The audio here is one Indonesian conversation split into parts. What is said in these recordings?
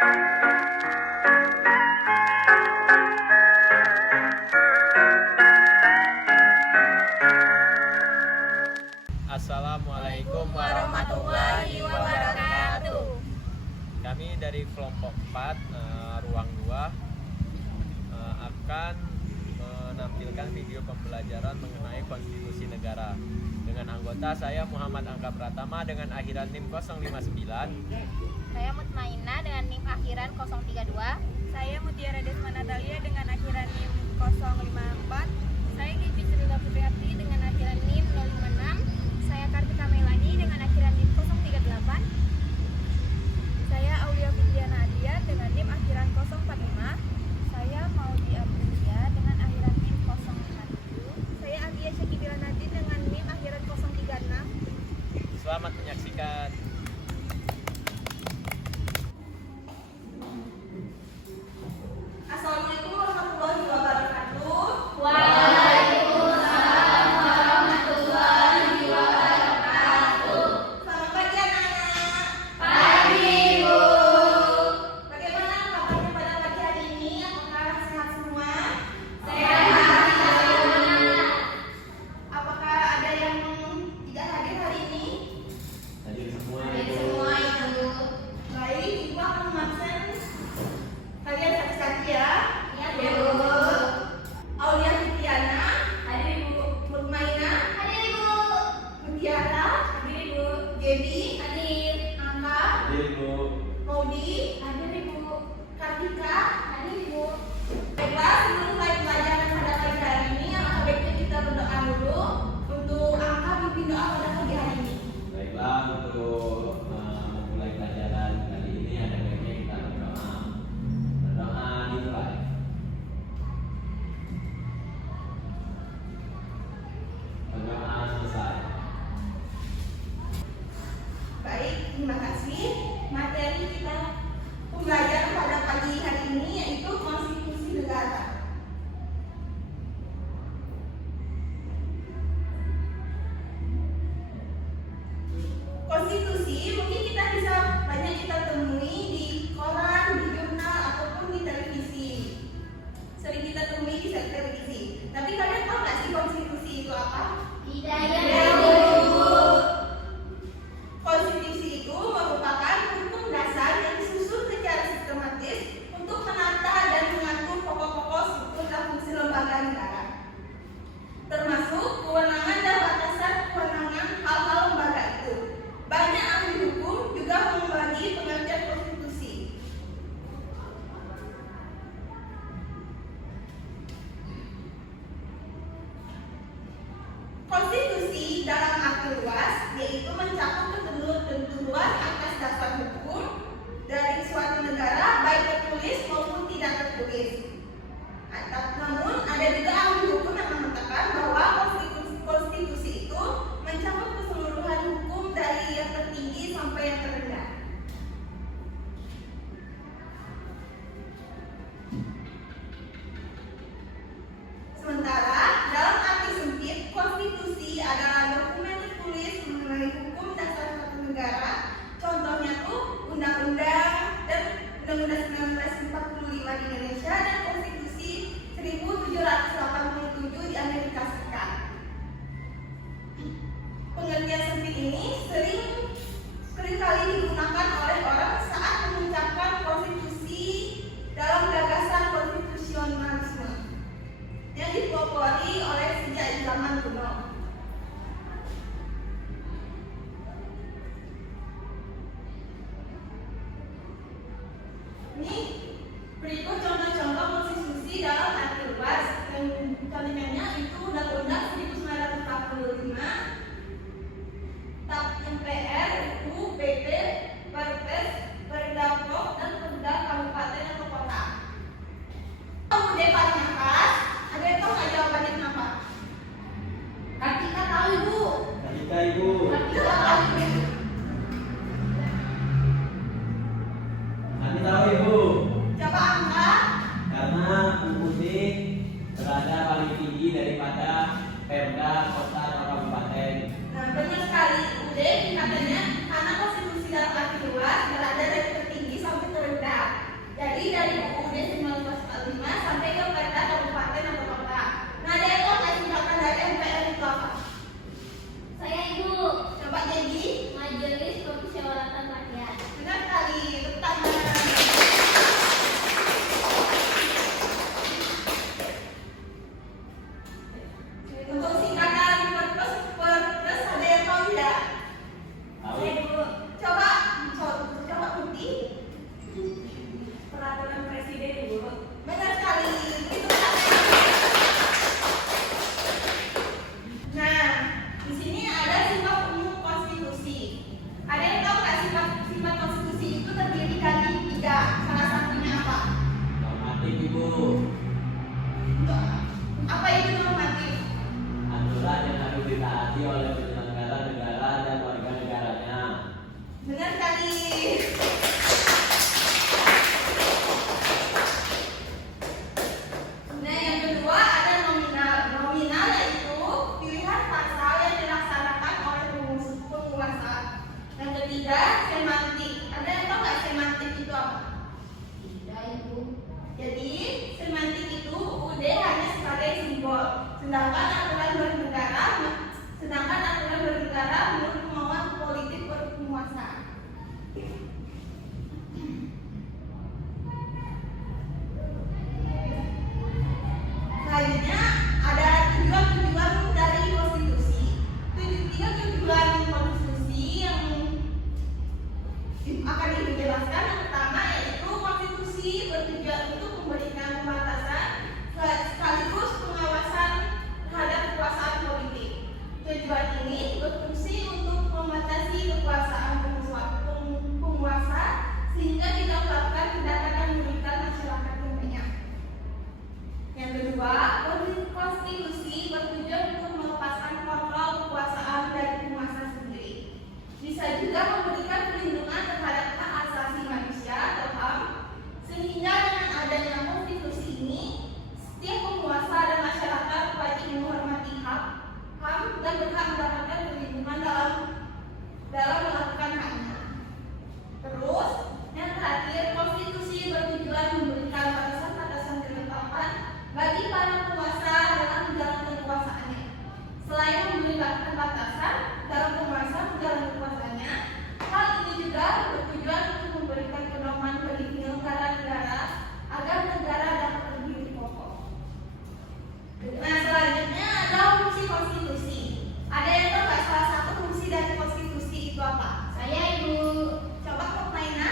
Assalamualaikum warahmatullahi wabarakatuh. Kami dari kelompok 4 ruang 2 akan menampilkan video pembelajaran mengenai konstitusi negara dengan anggota saya Muhammad Angka Pratama dengan akhiran NIM 059. Saya Mutmainah dengan NIM akhiran 032. Saya Mutiara Desma Natalia dengan akhiran NIM 054. Saya Gigi Cerita Putriati dengan akhiran NIM 056. Saya Kartika Melani dengan akhiran NIM 038. Saya Aulia Fitriana Adia dengan NIM akhiran 045. Saya Maudi Aprilia dengan akhiran NIM 057. Saya Agia Syakibila Nadine dengan NIM akhiran 036. Selamat menyaksikan. Assalamualaikum warahmatullahi wabarakatuh. Waalaikumsalam warahmatullahi wabarakatuh. Selamat pagi anak-anak. Pagi, Bu. Bagaimana kabarnya pada pagi hari ini? Apakah sehat semua? Sehat. Apakah ada yang tidak hadir hari ini? Hadir semua. Semua Ibu. Baik, Ibu akan mengabsen kalian satu-satu ya. Ya, Bu. Aulia Fitriana, Hadir Ibu. Mutmainah, Hadir Ibu. Mutiara, Hadir Ibu. Gaby, Hadir. Angka, Hadir, Bu. Maudi, Hadir Ibu. Kartika. Hadir Ibu. Baiklah, sebelum mulai pelajaran pada pagi hari ini, alangkah baiknya kita berdoa dulu untuk Angka pimpin doa pada pagi hari ini. Baiklah, untuk memulai pelajaran kali ini ada baiknya kita berdoa. Berdoa dimulai. Berdoa selesai. Baik, terima kasih. Materi kita pembelajaran pada pagi hari ini yaitu konstitusi negara. Konstitusi mungkin kita bisa banyak kita temui di koran, di jurnal ataupun di televisi. Sering kita temui di televisi. Tapi kalian tahu nggak sih konstitusi itu apa? Tidak Konstitusi itu merupakan hukum dasar yang disusun secara sistematis untuk menata dan mengatur pokok-pokok struktur dan fungsi lembaga negara, termasuk kewenangan dan batasan kewenangan hal-hal lembaga itu. Banyak ahli hukum juga membagi pengertian konstitusi. Konstitusi dalam arti luas yaitu mencakup ketentuan atas dasar hukum dari suatu negara baik tertulis maupun tidak tertulis. Namun ada juga ahli hukum yang mengatakan bahwa konstitusi itu mencakup keseluruhan hukum dari yang tertinggi sampai yang terendah. Sementara dalam arti sempit, konstitusi adalah dokumen tertulis mengenai hukum dasar suatu negara. Contohnya tuh undang-undang dan undang-undang 1945 di Indonesia dan konstitusi 1787 di Amerika Serikat. Pengertian sempit ini seringkali digunakan oleh orang saat mengucapkan konstitusi dalam gagasan konstitusionalisme yang dipelopori oleh sejak zaman kuno. Ini berikut contoh-contoh konstitusi dalam arti luas. Yang kalimatnya itu Sedangkan aturan bernegara menurut kemauan politik berpenguasa. Selanjutnya ada tujuan-tujuan dari konstitusi. Tujuan konstitusi yang akan dijelaskan yang pertama yaitu konstitusi bertujuan untuk memberikan pembatasan sekaligus pengawasan terhadap kekuasaan politik. Tujuan ini berfungsi untuk membatasi kekuasaan penguasa sehingga tidak melakukan tindakan yang merugikan masyarakat yang banyak. Yang kedua, konstitusi bertujuan untuk melepaskan kontrol kekuasaan dari penguasa sendiri. Bisa juga memberikan perlindungan terhadap hak asasi manusia atau HAM, sehingga dengan adanya konstitusi ini, setiap penguasa dan masyarakat wajib menghormati HAM dan berhak mendapatkan perlindungan dalam melakukan haknya. Terus, yang terakhir, konstitusi bertujuan memberikan batasan-batasan ketetapan bagi para penguasa dalam menjalankan kekuasaannya. Selain memberikan batasan dalam penguasa menjalankan kekuasaannya, hal ini juga bertujuan untuk memberikan pedoman bagi penyelenggara negara agar negara dapat berdiri kokoh. Nah, selanjutnya ada fungsi konstitusi. Ada yang tahu nggak salah satu fungsi dari konstitusi itu apa? Saya Ibu. Coba Kak Maina.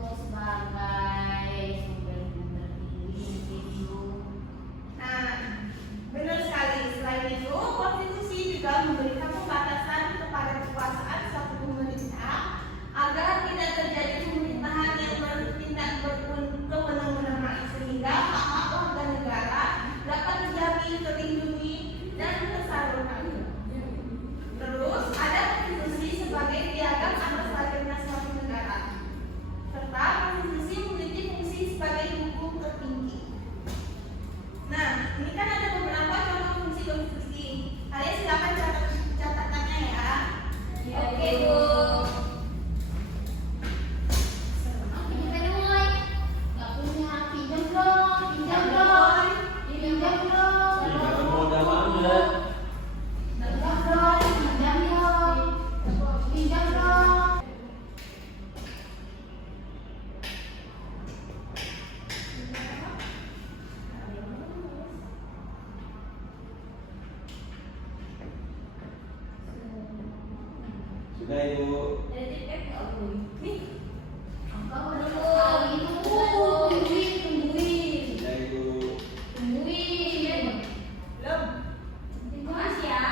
Sebagai sumber tertinggi. Nah, benar sekali. Selain itu, konstitusi juga memberikan pembatasan kepada kekuasaan suatu pemerintah agar tidak terjadi pemerintahan yang bertindak kewenangan sehingga hak-hak warga negara dapat dijamin, terlindungi, dan tersalurkan. Terus, ada konstitusi sebagai piagam atas lahirnya suatu negara, serta konstitusi memiliki fungsi sebagai hukum tertinggi. Nah, ini kan ada beberapa contoh fungsi konstitusi. Kalian silakan catat catatannya ya. Oke, Bu. Kita mulai. Nggak punya pinjam dong. Pinjam dong. Pinjam dong. Tidak modal banget. Pinjam dong. Pinjam dong. Pinjam dong. Sudah Ibu. Tungguin. Sudah Ibu. Tungguin. Belum? Terima kasih ya.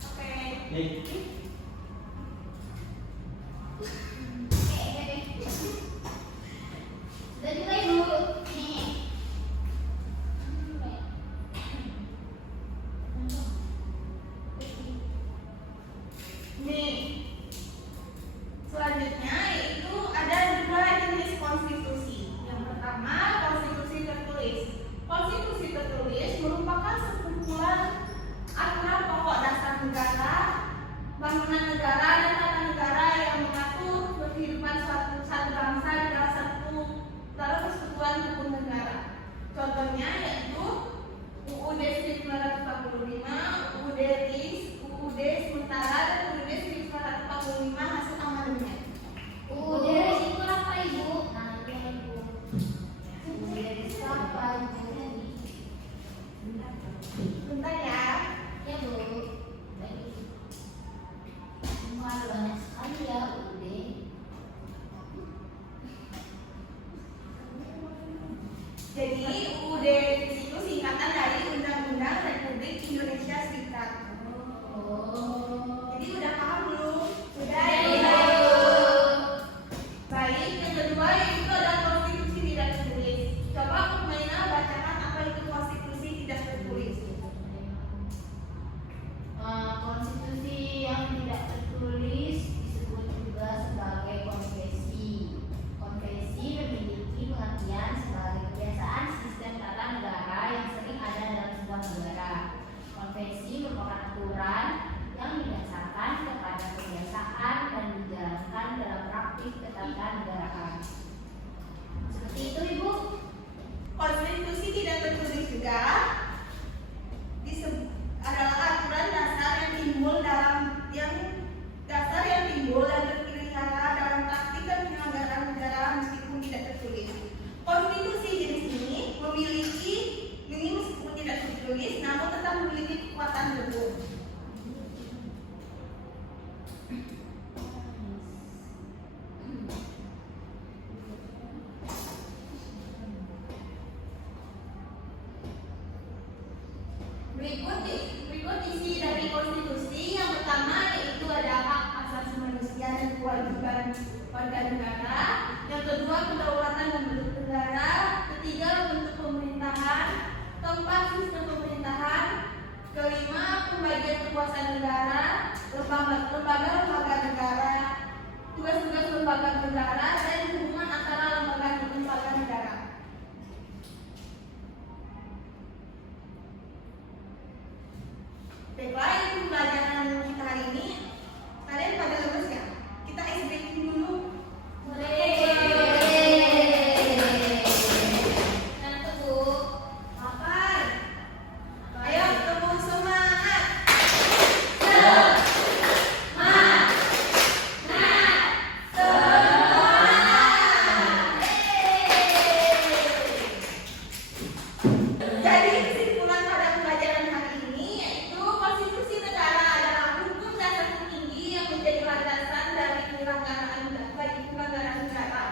Oke. Nih. Sudah juga Ibu. Nih. Nih. Selanjutnya yaitu ada dua jenis konstitusi. Yang pertama, konstitusi tertulis. Konstitusi tertulis merupakan sekumpulan aturan pokok dasar negara, bangunan negara, dan tata negara yang mengatur kehidupan satu bangsa dalam persatuan hukum negara. Contohnya yaitu UUD 1945, UUD RIS, UUD sementara, dan UUD 1945 hasil amandemen. Dari situ apa Ibu? Nanti Ibu. Dari situ apa Ibu? Bentar ya. Ya Bu. Baik. Semua banyak sekali ya udah. Jadi UUD itu singkatan dari Undang-Undang Republik Indonesia Serikat. Oh. Jadi udah paham belum? Sudah Ya, ya. Ibu. Baik, yang kedua yaitu ada konstitusi tidak tertulis. Coba Maina bacakan apa itu konstitusi tidak tertulis. Konstitusi yang tidak tertulis disebut juga sebagai konvensi. Konvensi memiliki pengertian sebagai kebiasaan sistem tata negara yang sering ada dalam sebuah negara. Konvensi merupakan aturan yang didasarkan kepada kebiasaan dan dijalankan dalam praktik ketatanegaraan. Seperti itu Ibu. Konstitusi tidak tertulis juga Yang kedua, kedaulatan membentuk negara. Ketiga, bentuk pemerintahan. Keempat, sistem pemerintahan. Kelima, pembagian kekuasaan negara, lembaga-lembaga negara, tugas-tugas lembaga negara, dan hubungan antara lembaga negara. Baiklah, itu pelajaran kita hari ini. Kalian pada lulus ya? Kita ice breaking dulu. Ayo, tepuk semangat. Jadi kesimpulan pada pelajaran hari ini yaitu konstitusi negara adalah hukum dasar tertinggi yang menjadi landasan dari penyelenggaraan negara.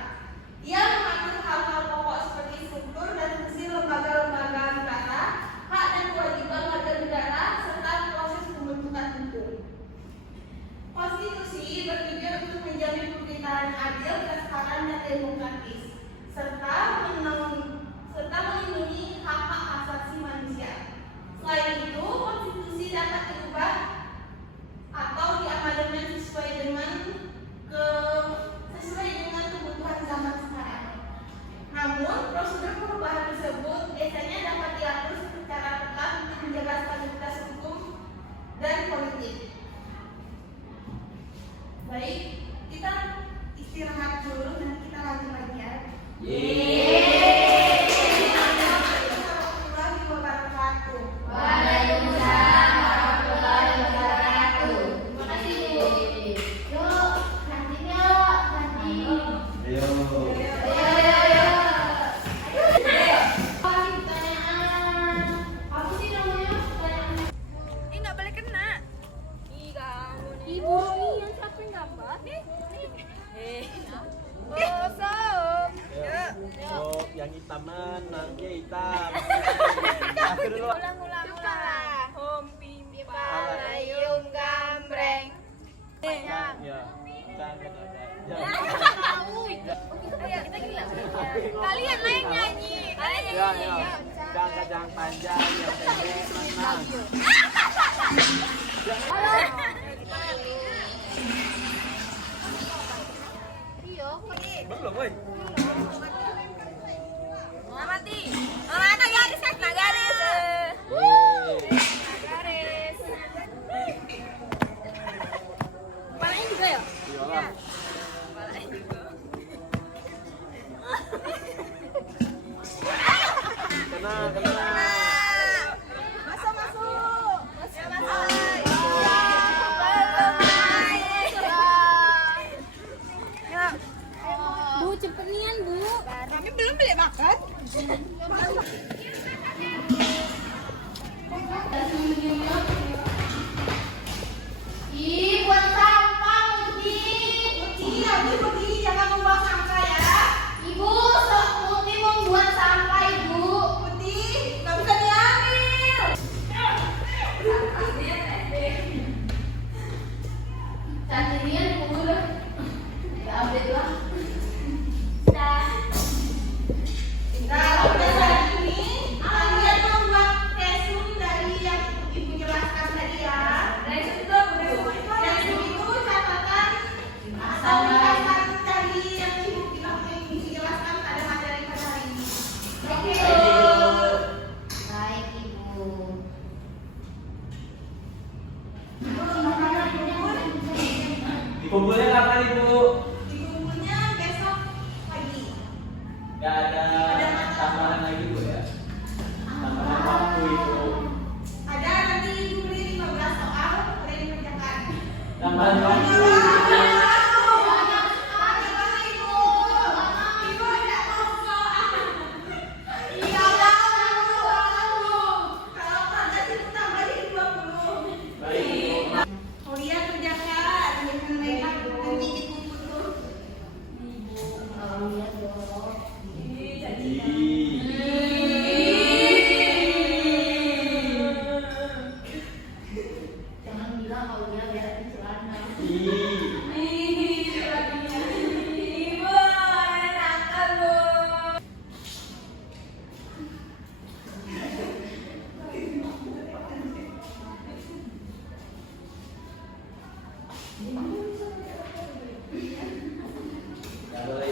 Ia mengatur hal-hal pokok seperti struktur dan fungsi lembaga-lembaga negara, hak dan kewajiban warga negara, serta proses pembentukan hukum. Konstitusi bertujuan untuk menjamin pemerintahan adil, transparan, dan demokratis, serta melindungi hak-hak asasi manusia. Selain itu, konstitusi dapat diubah atau diamandemen sesuai dengan kebutuhan zaman sekarang. Namun, prosedur perubahan tersebut biasanya dapat diatur secara ketat untuk menjaga stabilitas hukum dan politik. Baik, kita istirahat dulu, nanti kita lanjut lagi ya. Waalaikumsalam warahmatullahi wabarakatuh. Makasih Bu. Yuk, kantinnya kantin. Ayo. Pertanyaan. Apa sih namanya? Pertanyaan. Nggak boleh kena. Kamu nih. Ibu nih yang siapa yang gambar? Kosong. Oh, yang hitaman, nanti hitam. Aku dulu. Ulang. Hom pipa layung gambreng. Ya, jangan ada. Ayo kita gila. Kalian lain nyanyi. Jangan panjang, yang pendek, menang. Halo. Belum, woi. Mati. Mana garis? Garis. Kepalanya juga ya? Iya. Kepalanya juga. Tenang. Masuk. Bu, cepenian Bu. Kami belum beli makan. Ih, buat sampah, Uci. Uci, jangan membuang sampah ya. Ibu, Uci mau buat sampah, Ibu. Uci, nggak bisa diambil. Cantiknya dikubur. Ya, update lah. Nah, udah hari ini kalian membuat resume dari yang ibu jelaskan tadi ya. Resume itu catatan atau ringkasan dari yang ibu jelaskan pada materi pada hari ini. Oke. Baik, Ibu. Dikumpulnya kapan, Ibu? Dikumpulnya besok pagi. Gak ada tambahan lagi, Bu ya? Tambahan waktu, Ibu. Ada nanti ibu beri 15 soal, kalian kerjakan. Tambahan waktu. Baik, Ibu. Kalian kerjakan dengan baik, nanti dikumpul. Jangan bilang kalau dia beresin celana. Ih. Nggak boleh